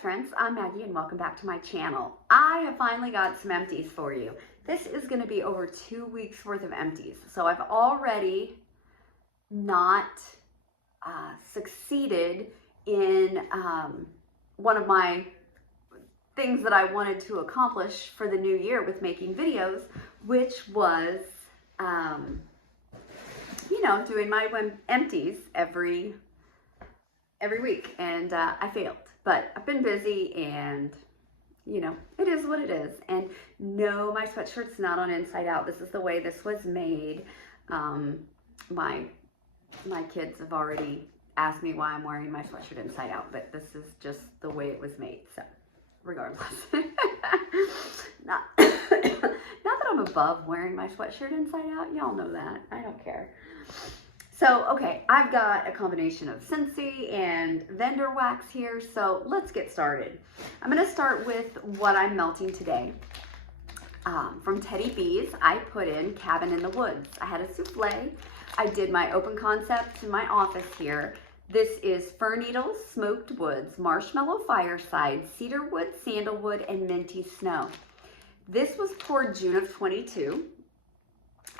friends, I'm Maggie and welcome back to my channel. I have finally got some empties for you. This is going to be over 2 weeks worth of empties. So I've already not succeeded in one of my things that I wanted to accomplish for the new year with making videos, which was, doing my empties every week, and I failed. But I've been busy, and it is what it is. And no, my sweatshirt's not on inside out. This is the way this was made. My kids have already asked me why I'm wearing my sweatshirt inside out, but this is just the way it was made. So regardless, not that I'm above wearing my sweatshirt inside out. Y'all know that. I don't care. So, okay, I've got a combination of Scentsy and lavender wax here, so let's get started. I'm going to start with what I'm melting today. From Teddy B's, I put in Cabin in the Woods. I had a souffle. I did my open concept in my office here. This is fir needles, smoked woods, marshmallow fireside, cedar wood, sandalwood, and minty snow. This was poured June of 22.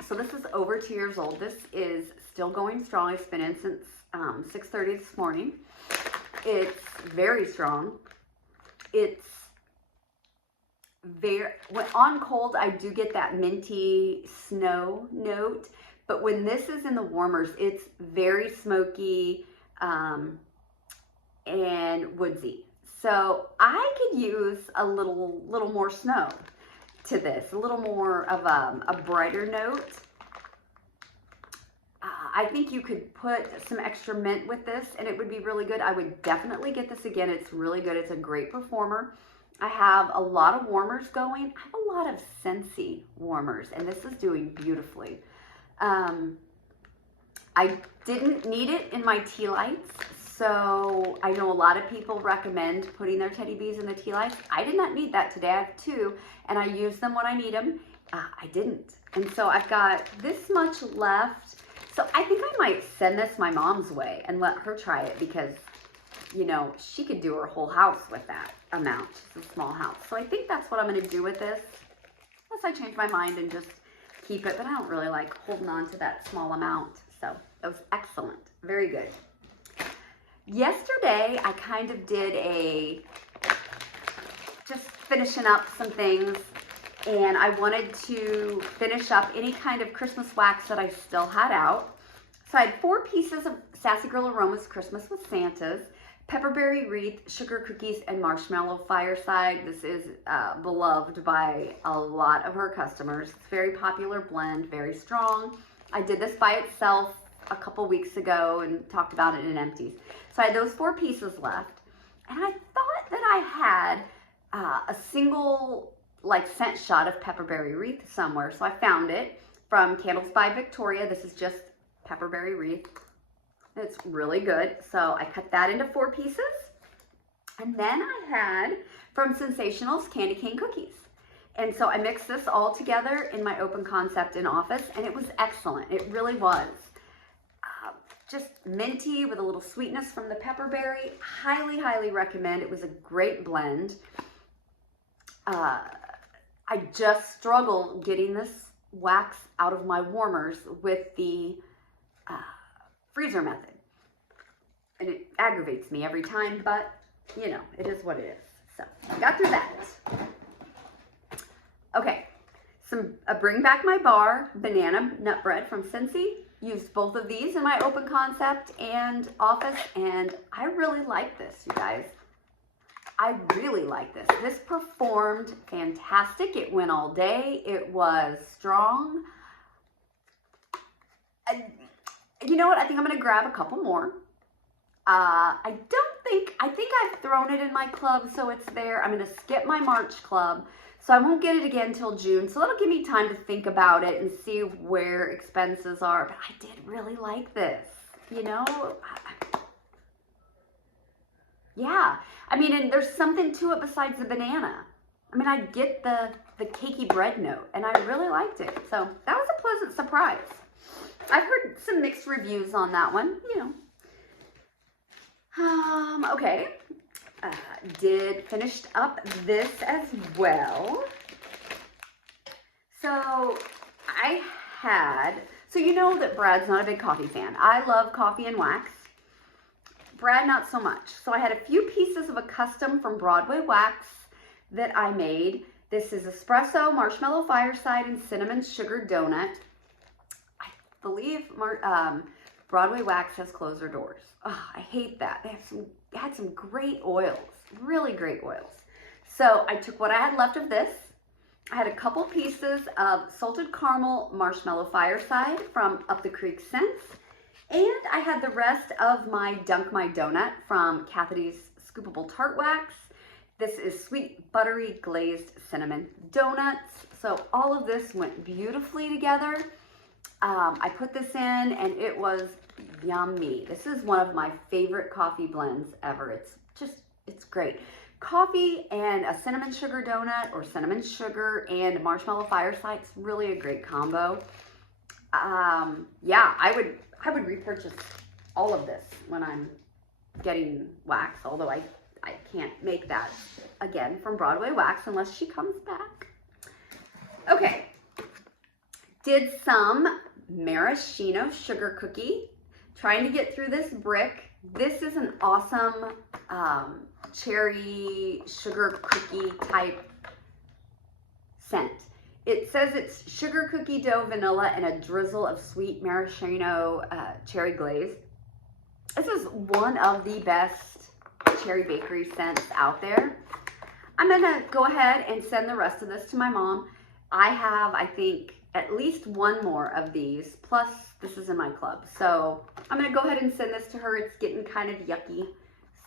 So this is over 2 years old. This is still going strong. It's been in since 6:30 this morning. It's very strong. It's when on cold, I do get that minty snow note, but when this is in the warmers, it's very smoky and woodsy. So I could use a little more snow to this, a little more of a brighter note. I think you could put some extra mint with this and it would be really good. I would definitely get this again. It's really good. It's a great performer. I have a lot of warmers going. I have a lot of Scentsy warmers, and this is doing beautifully. I didn't need it in my tea lights, so I know a lot of people recommend putting their Teddy B's in the tea lights. I did not need that today. I have 2, and I use them when I need them. I didn't, and so I've got this much left. So I think I might send this my mom's way and let her try it because, she could do her whole house with that amount. It's a small house. So I think that's what I'm going to do with this, unless I change my mind and just keep it. But I don't really like holding on to that small amount. So that was excellent. Very good. Yesterday, I kind of did just finishing up some things. And I wanted to finish up any kind of Christmas wax that I still had out. So I had 4 pieces of Sassy Girl Aromas Christmas with Santas, pepperberry wreath, sugar cookies, and marshmallow fireside. This is beloved by a lot of her customers. It's a very popular blend, very strong. I did this by itself a couple weeks ago and talked about it in Empties. So I had those 4 pieces left. And I thought that I had a single scent shot of pepperberry wreath somewhere. So I found it from Candles by Victoria. This is just pepperberry wreath. It's really good. So I cut that into 4 pieces. And then I had from Sensational's candy cane cookies. And so I mixed this all together in my open concept in office, and it was excellent. It really was. Just minty with a little sweetness from the pepperberry. Highly, highly recommend. It was a great blend. I just struggle getting this wax out of my warmers with the freezer method. And it aggravates me every time, but it is what it is. So I got through that. Okay, Bring Back My Bar banana nut bread from Scentsy. Used both of these in my open concept and office, and I really like this, you guys. I really like this. This performed fantastic. It went all day. It was strong. And you know what? I think I'm going to grab a couple more. I think I've thrown it in my club, so it's there. I'm going to skip my March club, so I won't get it again until June. So that'll give me time to think about it and see where expenses are. But I did really like this, Yeah, and there's something to it besides the banana. I get the cakey bread note, and I really liked it. So that was a pleasant surprise. I've heard some mixed reviews on that one, Okay, finished up this as well. So so you know that Brad's not a big coffee fan. I love coffee and wax. Brad, not so much. So I had a few pieces of a custom from Broadway wax that I made. This is espresso, marshmallow fireside, and cinnamon sugar donut. I believe Broadway wax has closed their doors. Oh, I hate that. They had some great oils, really great oils. So I took what I had left of this. I had a couple pieces of salted caramel marshmallow fireside from Up the Creek Scents. And I had the rest of my Dunk My Donut from Kathy's Scoopable Tart Wax. This is sweet, buttery, glazed cinnamon donuts. So all of this went beautifully together. I put this in and it was yummy. This is one of my favorite coffee blends ever. It's great. Coffee and a cinnamon sugar donut, or cinnamon sugar and marshmallow fireside, it's really a great combo. Yeah, I would repurchase all of this when I'm getting wax, although I can't make that again from Broadway Wax unless she comes back. Okay, did some maraschino sugar cookie, trying to get through this brick. This is an awesome cherry sugar cookie type scent. It says it's sugar cookie dough, vanilla, and a drizzle of sweet maraschino cherry glaze. This is one of the best cherry bakery scents out there. I'm gonna go ahead and send the rest of this to my mom. I have, I think, at least one more of these, plus this is in my club. So I'm gonna go ahead and send this to her. It's getting kind of yucky,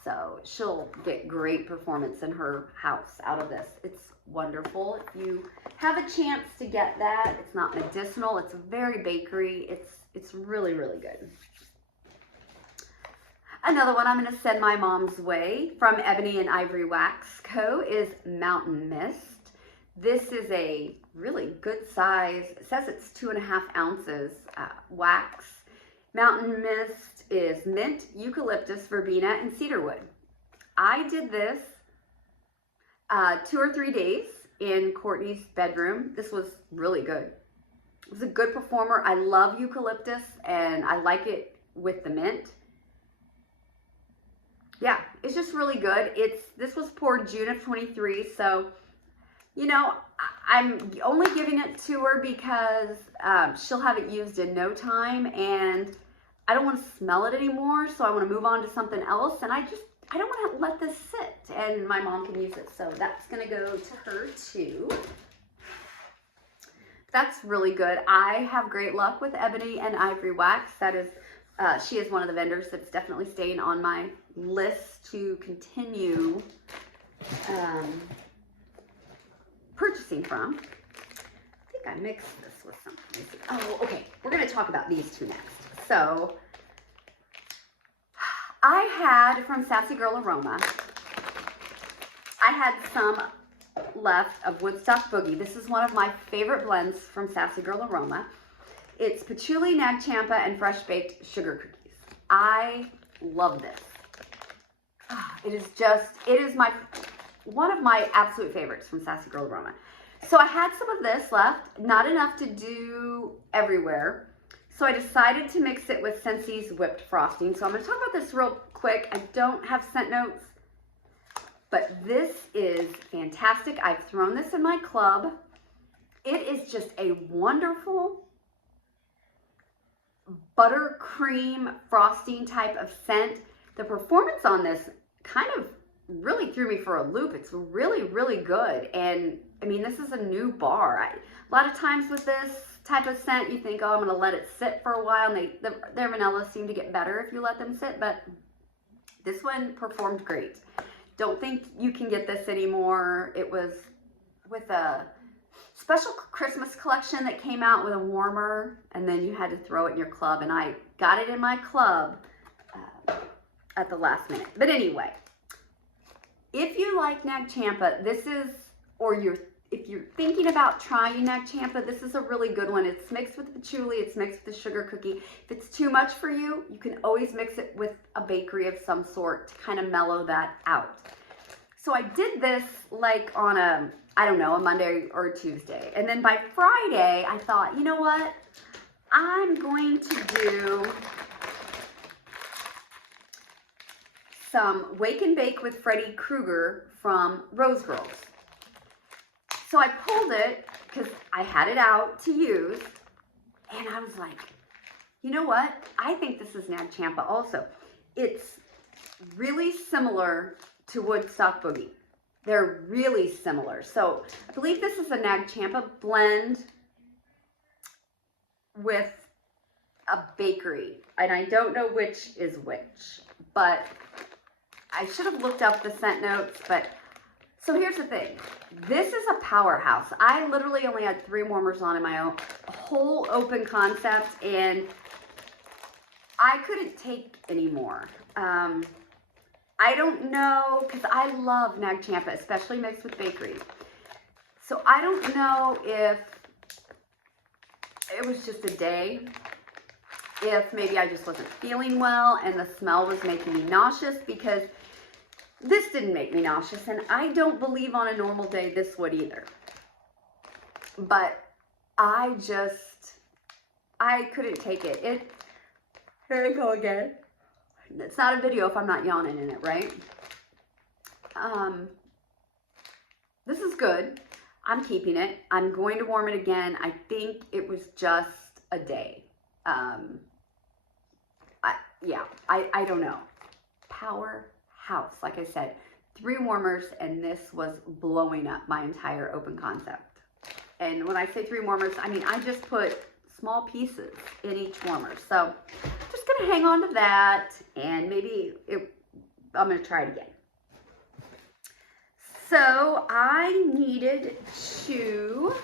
so she'll get great performance in her house out of this. It's wonderful. If you have a chance to get that, it's not medicinal, it's very bakery. It's really, really good. Another one I'm going to send my mom's way from Ebony and Ivory Wax Co. is Mountain Mist. This is a really good size. It says it's 2.5 ounces wax. Mountain Mist is mint, eucalyptus, verbena, and cedarwood. I did this 2 or 3 days in Courtney's bedroom. This was really good. It was a good performer. I love eucalyptus and I like it with the mint. Yeah, it's just really good. This was poured June of 23, so you know, I'm only giving it to her because she'll have it used in no time, and I don't want to smell it anymore, so I want to move on to something else, and I don't want to let this sit, and my mom can use it, so that's going to go to her too. That's really good. I have great luck with Ebony and Ivory Wax. That is, she is one of the vendors that's definitely staying on my list to continue purchasing from. I think I mixed this with something. Oh, okay. We're going to talk about these two next. So, I had from Sassy Girl Aroma, I had some left of Woodstock Boogie. This is one of my favorite blends from Sassy Girl Aroma. It's patchouli, Nag Champa, and fresh baked sugar cookies. I love this. It is one of my absolute favorites from Sassy Girl Aroma. So I had some of this left, not enough to do everywhere. So I decided to mix it with Scentsy's whipped frosting. So I'm going to talk about this real quick. I don't have scent notes, but this is fantastic. I've thrown this in my club. It is just a wonderful buttercream frosting type of scent. The performance on this kind of really threw me for a loop. It's really, really good. And I mean, this is a new bar. A lot of times with this type of scent, you think, oh, I'm going to let it sit for a while. And their vanillas seem to get better if you let them sit. But this one performed great. Don't think you can get this anymore. It was with a special Christmas collection that came out with a warmer, and then you had to throw it in your club. And I got it in my club at the last minute. But anyway, if you like Nag Champa, if you're thinking about trying Nag Champa, this is a really good one. It's mixed with the patchouli, it's mixed with the sugar cookie. If it's too much for you, you can always mix it with a bakery of some sort to kind of mellow that out. So I did this like on a, I don't know, a Monday or a Tuesday. And then by Friday, I thought, you know what? I'm going to do some Wake and Bake with Freddy Krueger from Rose Girls. So I pulled it because I had it out to use. And I was like, you know what? I think this is Nag Champa also. It's really similar to Woodstock Boogie. They're really similar. So I believe this is a Nag Champa blend with a bakery. And I don't know which is which, but I should have looked up the scent notes. But so here's the thing. This is a powerhouse. I literally only had 3 warmers on in my own whole open concept, and I couldn't take any more. I don't know, because I love Nag Champa, especially mixed with bakery. So I don't know if it was just a day, if maybe I just wasn't feeling well and the smell was making me nauseous, because this didn't make me nauseous, and I don't believe on a normal day this would either. But I couldn't take it. Here I go again. It's not a video if I'm not yawning in it, right? This is good. I'm keeping it. I'm going to warm it again. I think it was just a day. I don't know. Powerhouse, like I said. 3 warmers, and this was blowing up my entire open concept. And when I say 3 warmers, I mean I just put small pieces in each warmer. So just gonna hang on to that, and maybe I'm gonna try it again. So I needed to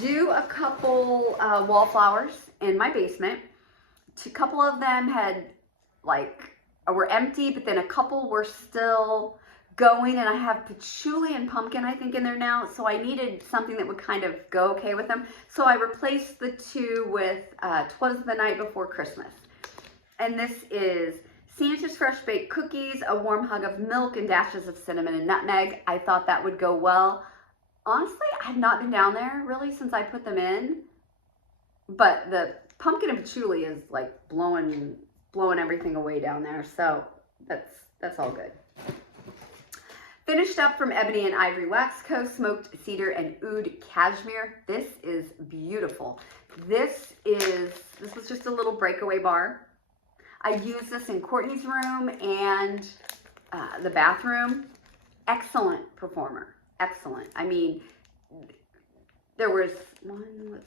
do a couple wallflowers in my basement. A couple of them were empty, but then a couple were still going, and I have patchouli and pumpkin, I think, in there now. So I needed something that would kind of go okay with them. So I replaced the 2 with 'Twas the Night Before Christmas. And this is Santa's Fresh Baked Cookies, a warm hug of milk, and dashes of cinnamon and nutmeg. I thought that would go well. Honestly, I've not been down there really since I put them in. But the pumpkin and patchouli is like blowing everything away down there. So that's all good. Finished up from Ebony and Ivory Wax Co. Smoked Cedar and Oud Cashmere. This is beautiful. This was just a little breakaway bar. I used this in Courtney's room and the bathroom. Excellent performer. Excellent. I mean, there was 1,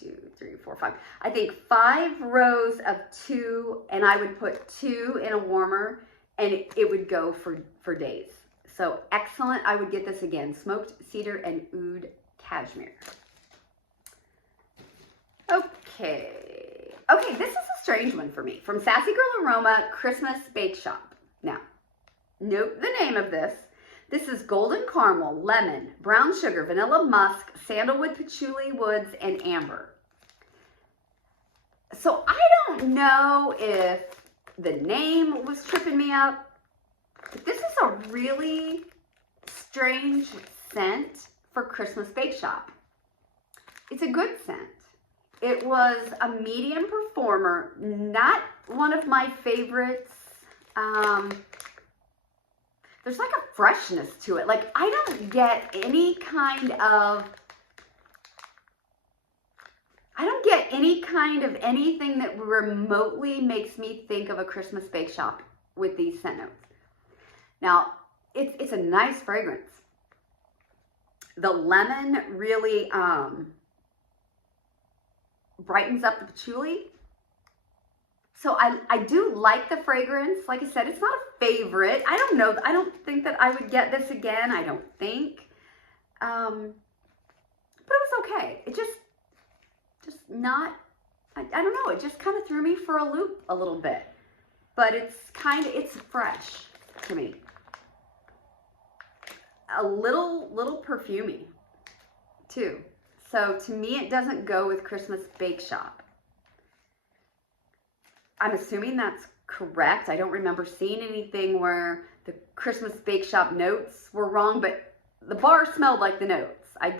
2, 3, 4, 5. I think 5 rows of 2, and I would put 2 in a warmer, and it would go for days. So excellent. I would get this again. Smoked Cedar and Oud Cashmere. Okay, this is a strange one for me. From Sassy Girl Aroma Christmas Bake Shop. Now, note the name of this. This is golden caramel, lemon, brown sugar, vanilla musk, sandalwood, patchouli woods, and amber. So I don't know if the name was tripping me up, but this is a really strange scent for Christmas Bake Shop. It's a good scent. It was a medium performer, not one of my favorites. There's like a freshness to it. Like, I don't get any kind of anything that remotely makes me think of a Christmas Bake Shop with these scent notes. Now, it's a nice fragrance. The lemon really brightens up the patchouli. So I do like the fragrance. Like I said, it's not a favorite. I don't know. I don't think that I would get this again. I don't think. But it was okay. It just not, I don't know. It just kind of threw me for a loop a little bit. But it's fresh to me. A little perfumey too. So to me, it doesn't go with Christmas Bake Shop. I'm assuming that's correct. I don't remember seeing anything where the Christmas Bake Shop notes were wrong, but the bar smelled like the notes. I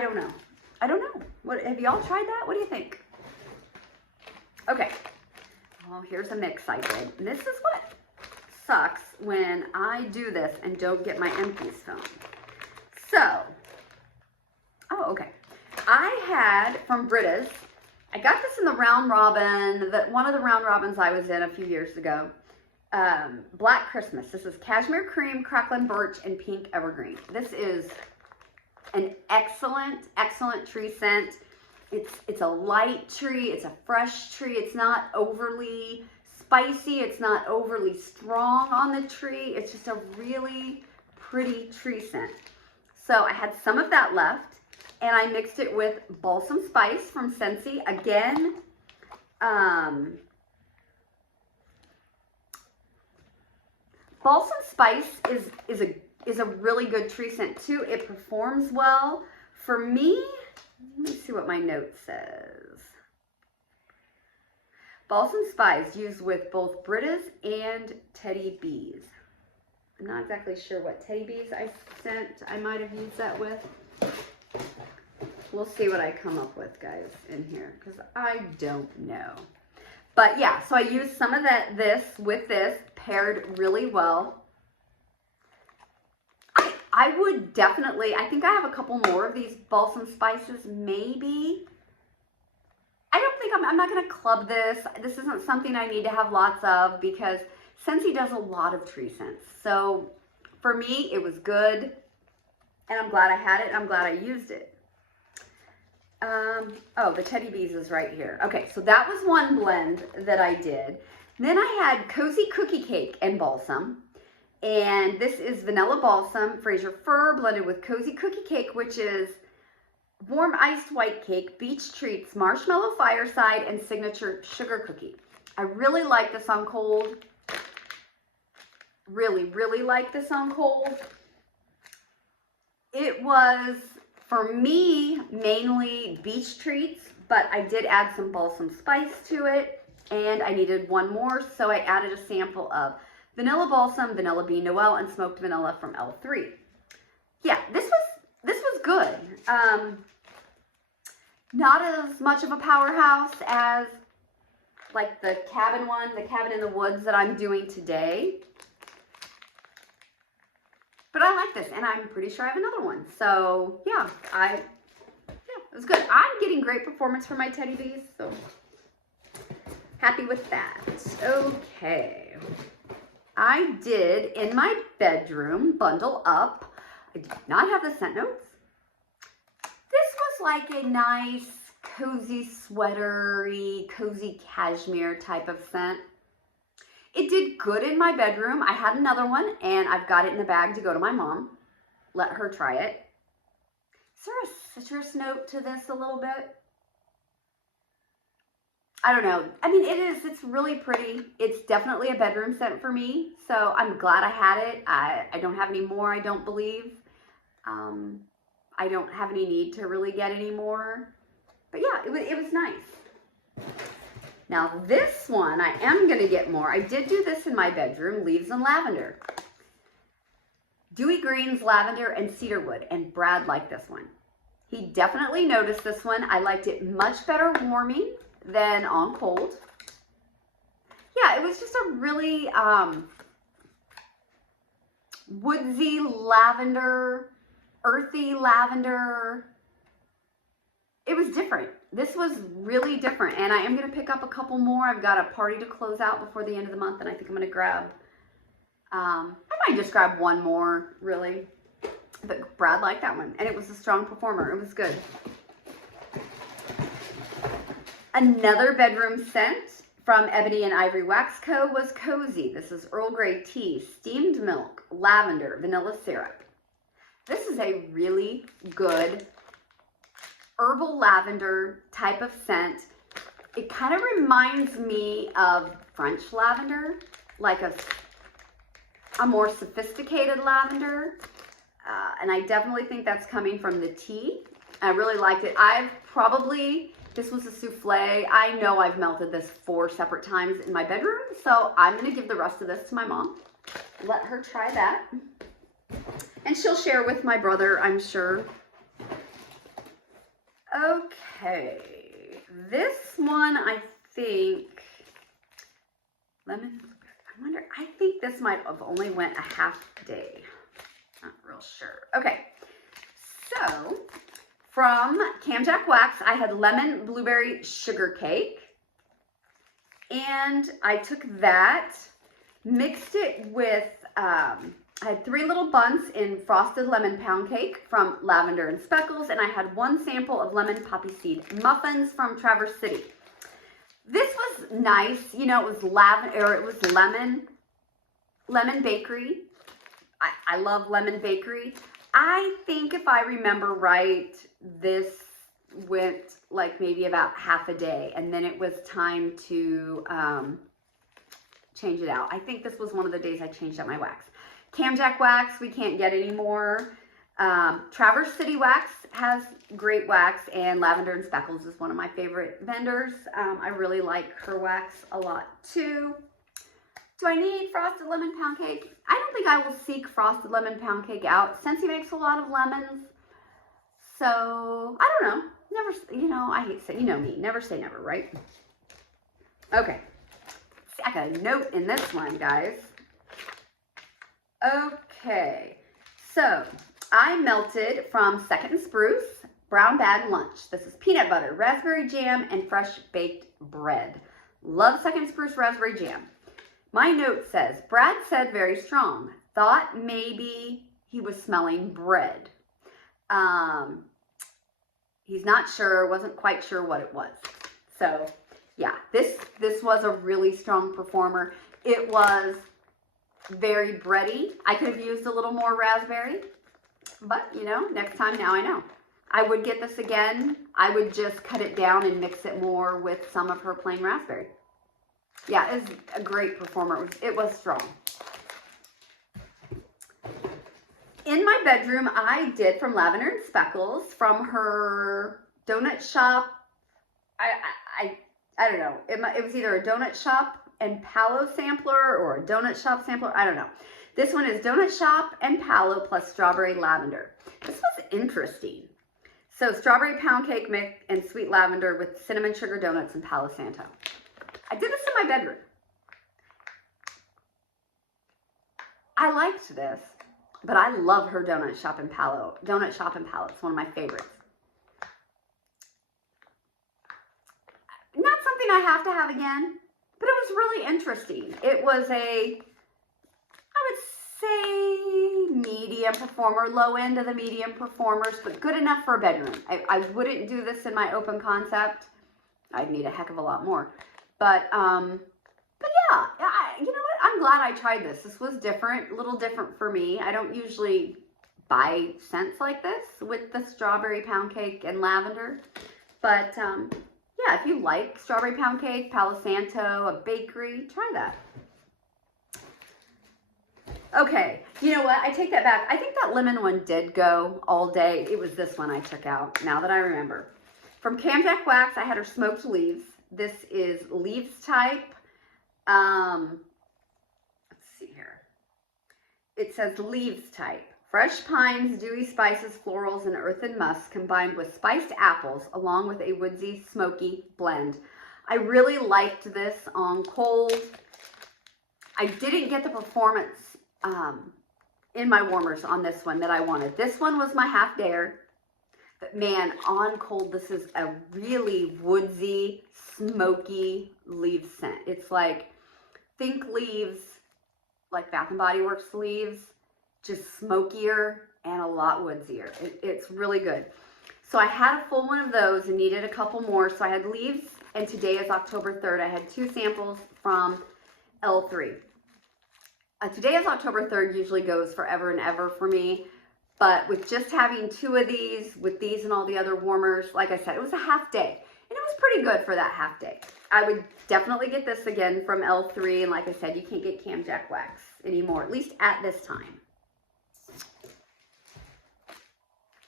don't know. I don't know. What, have y'all tried that? What do you think? Okay. Oh, here's a mix I did. And this is what sucks when I do this and don't get my Empties film. So, oh, okay. I had from Britta's, I got this in the round robin, one of the round robins I was in a few years ago. Black Christmas. This is cashmere cream, crackling birch, and pink evergreen. This is an excellent, excellent tree scent. It's a light tree. It's a fresh tree. It's not overly spicy. It's not overly strong on the tree. It's just a really pretty tree scent. So I had some of that left, and I mixed it with balsam spice from Scentsy. Again, balsam spice is a really good tree scent too. It performs well. For me, let me see what my note says. Balsam spice used with both Britta's and Teddy B's. I'm not exactly sure what Teddy B's I sent. I might have used that with. We'll see what I come up with, guys, in here, because I don't know. But yeah, so I used some of this with this, paired really well. I would definitely, I think I have a couple more of these balsam spices, maybe. I don't think I'm not going to club this. This isn't something I need to have lots of because Scentsy does a lot of tree scents. So for me, it was good, and I'm glad I had it. I'm glad I used it. Oh, the Teddy B's is right here. Okay, so that was one blend that I did. Then I had Cozy Cookie Cake and Balsam. And this is Vanilla Balsam, Fraser Fir, blended with Cozy Cookie Cake, which is warm iced white cake, beach treats, marshmallow fireside, and signature sugar cookie. I really like this on cold. Really, really like this on cold. It was, for me, mainly beach treats, but I did add some balsam spice to it, and I needed one more, so I added a sample of Vanilla Balsam, Vanilla Bean Noel, and Smoked Vanilla from L3. Yeah, this was good. Not as much of a powerhouse as like the cabin one, the Cabin in the Woods that I'm doing today. But I like this, and I'm pretty sure I have another one. So yeah, it was good. I'm getting great performance from my Teddy B's, so happy with that. Okay. I did, in my bedroom, bundle up. I did not have the scent notes. This was like a nice, cozy, sweatery, cozy cashmere type of scent. It did good in my bedroom. I had another one, and I've got it in the bag to go to my mom. Let her try it. Is there a citrus note to this a little bit? I don't know. I mean, it's really pretty. It's definitely a bedroom scent for me. So I'm glad I had it. I don't have any more, I don't believe. I don't have any need to really get any more. But yeah, it was nice. Now this one, I am going to get more. I did do this in my bedroom, Leaves and Lavender. Dewy Greens, Lavender, and Cedarwood. And Brad liked this one. He definitely noticed this one. I liked it much better warming than on cold. Yeah, it was just a really woodsy lavender, earthy lavender. It was different. This was really different, and I am going to pick up a couple more. I've got a party to close out before the end of the month, and I think I'm going to grab, I might just grab one more, really. But Brad liked that one, and it was a strong performer. It was good. Another bedroom scent from Ebony and Ivory Wax Co. was Cozy. This is Earl Grey tea, steamed milk, lavender, vanilla syrup. This is a really good herbal lavender type of scent. It kind of reminds me of French lavender, like a more sophisticated lavender. And I definitely think that's coming from the tea. I really liked it. I've probably This was a souffle. I know I've melted this 4 separate times in my bedroom, so I'm going to give the rest of this to my mom. Let her try that. And she'll share with my brother, I'm sure. Okay. This one, I think, lemon, I wonder, I think this might have only went a half day. Not real sure. Okay. So, from Camjack Wax, I had lemon blueberry sugar cake. And I took that, mixed it with, I had 3 little buns in frosted lemon pound cake from Lavender and Speckles, and I had 1 sample of lemon poppy seed muffins from Traverse City. This was nice, you know, it was lemon bakery. I love lemon bakery. I think if I remember right, this went like maybe about half a day, and then it was time to change it out. I think this was one of the days I changed out my wax. Camjack Wax, we can't get anymore. Traverse City Wax has great wax, and Lavender and Speckles is one of my favorite vendors. I really like her wax a lot too. Do I need frosted lemon pound cake? I don't think I will seek frosted lemon pound cake out. Scentsy makes a lot of lemons, so I don't know. Never, you know, I hate saying, you know me, never say never, right? Okay, I got a note in this one, guys. Okay, so I melted from Second and Spruce Brown Bag Lunch. This is peanut butter, raspberry jam, and fresh baked bread. Love Second Spruce raspberry jam. My note says, Brad said very strong. Thought maybe he was smelling bread. He's not sure, wasn't quite sure what it was. So yeah, this was a really strong performer. It was very bready. I could have used a little more raspberry, but you know, next time, now I know. I would get this again. I would just cut it down and mix it more with some of her plain raspberry. Yeah, it's a great performer. It was strong. In my bedroom, I did from Lavender and Speckles from her donut shop. I don't know. It was either a donut shop and Palo sampler or a donut shop sampler. I don't know. This one is donut shop and Palo plus strawberry lavender. This was interesting. So strawberry pound cake mix and sweet lavender with cinnamon sugar donuts and Palo Santo. I did this in my bedroom. I liked this, but I love her donut shop and Palo. Donut shop and Palo. It's one of my favorites. Not something I have to have again, but it was really interesting. It was a, I would say, medium performer, low end of the medium performers, but good enough for a bedroom. I wouldn't do this in my open concept. I'd need a heck of a lot more. But yeah, you know what? I'm glad I tried this. This was different, a little different for me. I don't usually buy scents like this with the strawberry pound cake and lavender. But yeah, if you like strawberry pound cake, Palo Santo, a bakery, try that. Okay, you know what? I take that back. I think that lemon one did go all day. It was this one I took out, now that I remember. From Camjack Wax, I had her smoked leaves. This is leaves type. Let's see here. It says leaves type. Fresh pines, dewy spices, florals, and earth and musk combined with spiced apples along with a woodsy, smoky blend. I really liked this on cold. I didn't get the performance in my warmers on this one that I wanted. This one was my half dare. But man, on cold, this is a really woodsy, smoky leaf scent. It's like, think leaves, like Bath & Body Works leaves, just smokier and a lot woodsier. It's really good. So I had a full one of those and needed a couple more. So I had leaves, and today is October 3rd. I had 2 samples from L3. Today is October 3rd, usually goes forever and ever for me. But with just having 2 of these, with these and all the other warmers, like I said, it was a half day. And it was pretty good for that half day. I would definitely get this again from L3. And like I said, you can't get Camjack Wax anymore, at least at this time.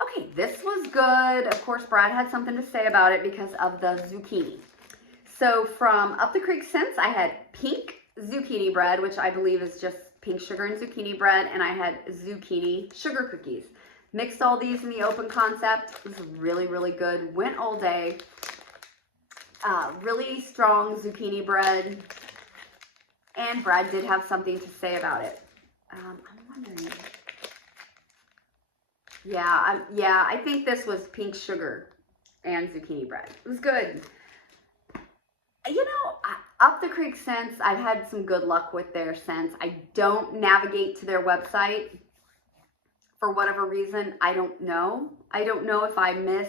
Okay, Okay, this was good. Of course, Brad had something to say about it because of the zucchini. So from Up the Creek Scents, I had pink zucchini bread, which I believe is just pink sugar and zucchini bread, and I had zucchini sugar cookies. Mixed all these in the open concept. It was really, really good. Went all day. Really strong zucchini bread. And Brad did have something to say about it. I'm wondering. Yeah, I think this was pink sugar and zucchini bread. It was good. You know, Up the Creek Scents, I've had some good luck with their scents. I don't navigate to their website for whatever reason. I don't know. I don't know if I miss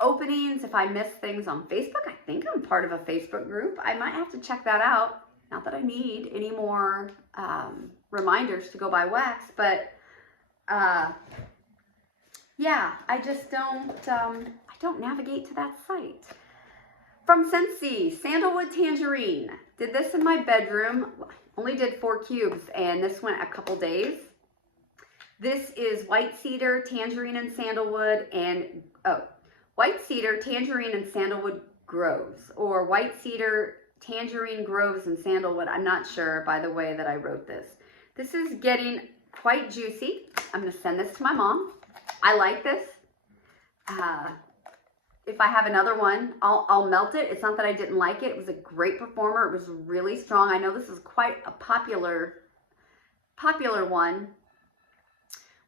openings, if I miss things on Facebook. I think I'm part of a Facebook group. I might have to check that out. Not that I need any more reminders to go buy wax, but yeah, I just don't navigate to that site. From Scentsy, Sandalwood Tangerine. Did this in my bedroom. Only did 4 cubes, and this went a couple days. This is white cedar, tangerine, and sandalwood, and white cedar, tangerine, and sandalwood groves, or white cedar, tangerine groves, and sandalwood. I'm not sure by the way that I wrote this. This is getting quite juicy. I'm going to send this to my mom. I like this. If I have another one, I'll melt it. It's not that I didn't like it. It was a great performer. It was really strong. I know this is quite a popular one.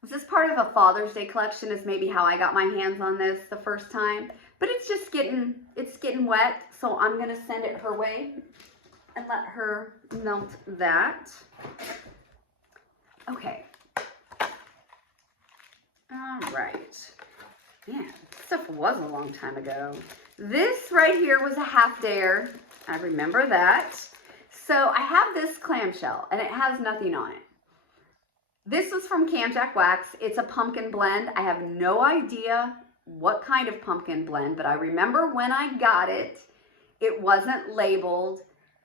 Was this part of a Father's Day collection is maybe how I got my hands on this the first time. But it's just getting wet, so I'm going to send it her way and let her melt that. Okay. All right. Man, stuff was a long time ago. This right here was a half dare. I remember that. So I have this clamshell, and it has nothing on it. This was from Camjack Wax. It's a pumpkin blend. I have no idea what kind of pumpkin blend, but I remember when I got it, it wasn't labeled,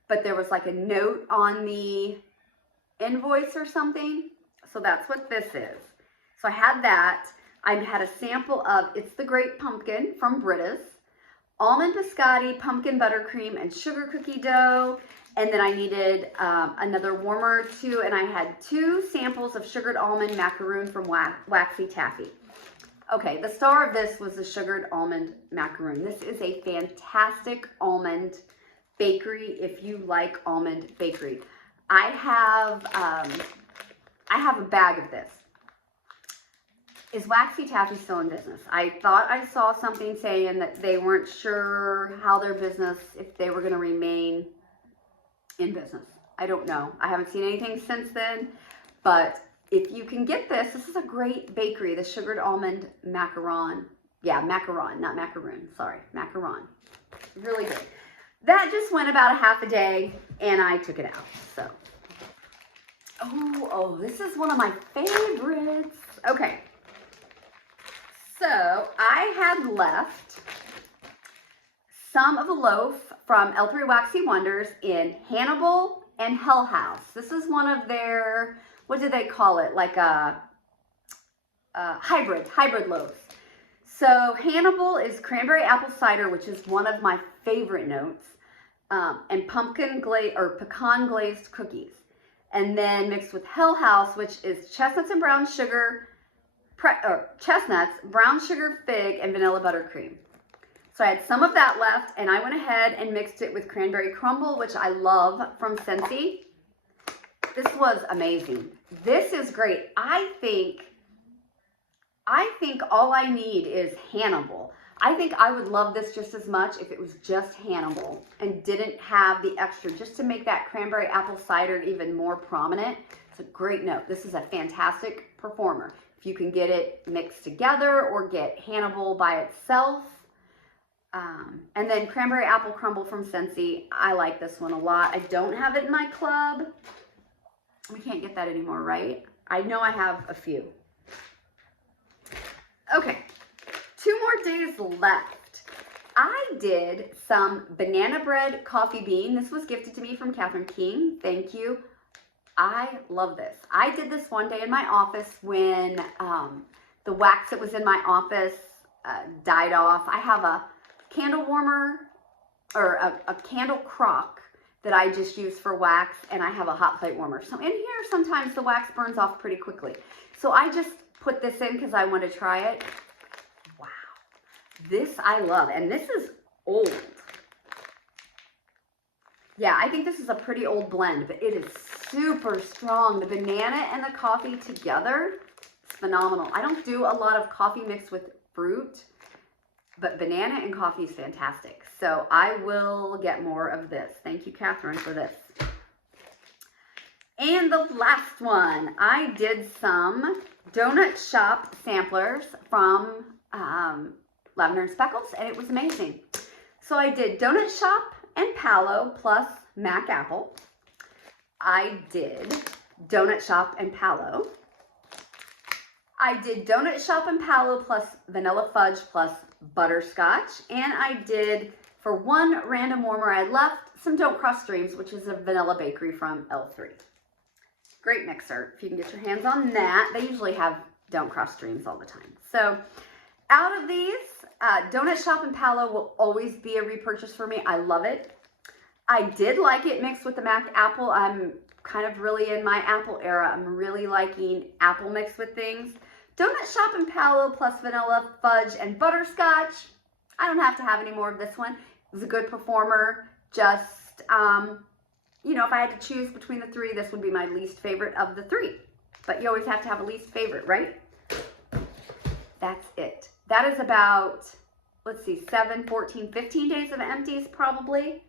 but there was like a note on the invoice or something. So that's what this is. So I had that. I had a sample of It's the Great Pumpkin from Britta's, almond biscotti, pumpkin buttercream, and sugar cookie dough. And then I needed another warmer too, and I had 2 samples of sugared almond macaroon from Waxy Taffy. Okay, the star of this was the sugared almond macaroon. This is a fantastic almond bakery if you like almond bakery. I have a bag of this. Is Waxy Taffy still in business? I thought I saw something saying that they weren't sure how their business, if they were going to remain in business. I don't know. I haven't seen anything since then, but if you can get this, this is a great bakery, the sugared almond macaron. Yeah, macaron, not macaroon. Sorry, macaron. Really good. That just went about a half a day, and I took it out. So, oh, this is one of my favorites. Okay. So I had left some of the loaf from L3 Waxy Wonders in Hannibal and Hell House. This is one of their, what do they call it? Like a hybrid loaves. So Hannibal is cranberry apple cider, which is one of my favorite notes, and pumpkin glaze or pecan glazed cookies. And then mixed with Hell House, which is chestnuts and brown sugar, chestnuts, brown sugar, fig, and vanilla buttercream. So I had some of that left, and I went ahead and mixed it with cranberry crumble, which I love from Scentsy. This was amazing. This is great. I think all I need is Hannibal. I think I would love this just as much if it was just Hannibal and didn't have the extra, just to make that cranberry apple cider even more prominent. It's a great note. This is a fantastic performer. If you can get it mixed together or get Hannibal by itself. And then cranberry apple crumble from Scentsy. I like this one a lot. I don't have it in my club. We can't get that anymore, right? I know I have a few. Okay, 2 more days left. I did some banana bread coffee bean. This was gifted to me from Catherine King. Thank you. I love this. I did this one day in my office when The wax that was in my office died off. I have a candle warmer, or a candle crock that I just use for wax, and I have a hot plate warmer. So in here, sometimes the wax burns off pretty quickly. So I just put this in because I want to try it. Wow. This I love, and this is old. Yeah, I think this is a pretty old blend, but it is super strong. The banana and the coffee together, it's phenomenal. I don't do a lot of coffee mixed with fruit, but banana and coffee is fantastic. So I will get more of this. Thank you, Catherine, for this. And the last one, I did some Donut Shop samplers from Lavender and Speckles, and it was amazing. So I did Donut Shop and Palo plus Mac Apple. I did Donut Shop and Palo. I did Donut Shop and Palo plus Vanilla Fudge plus Butterscotch. And I did, for one random warmer, I left some Don't Cross Streams, which is a vanilla bakery from L3. Great mixer, if you can get your hands on that. They usually have Don't Cross Streams all the time. So out of these, Donut Shop and Palo will always be a repurchase for me. I love it. I did like it mixed with the Mac Apple. I'm kind of really in my apple era. I'm really liking apple mixed with things. Donut Shop and Palo plus Vanilla Fudge and Butterscotch. I don't have to have any more of this one. It was a good performer. Just, you know, if I had to choose between the three, this would be my least favorite of the three. But you always have to have a least favorite, right? That's it. That is about, let's see, 7, 14, 15 days of empties probably.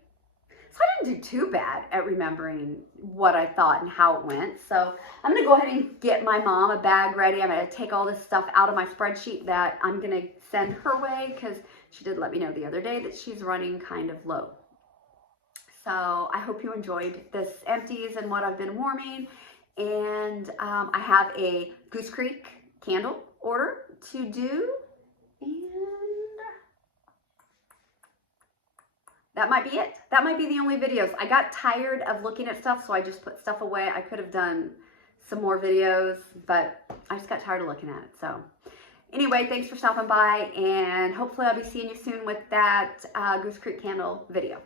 So I didn't do too bad at remembering what I thought and how it went. So I'm going to go ahead and get my mom a bag ready. I'm going to take all this stuff out of my spreadsheet that I'm going to send her way, because she did let me know the other day that she's running kind of low. So I hope you enjoyed this empties and what I've been warming. And I have a Goose Creek candle order to do. And that might be it. That might be the only videos. I got tired of looking at stuff, so I just put stuff away. I could have done some more videos, but I just got tired of looking at it. So anyway, thanks for stopping by, and hopefully I'll be seeing you soon with that Goose Creek candle video.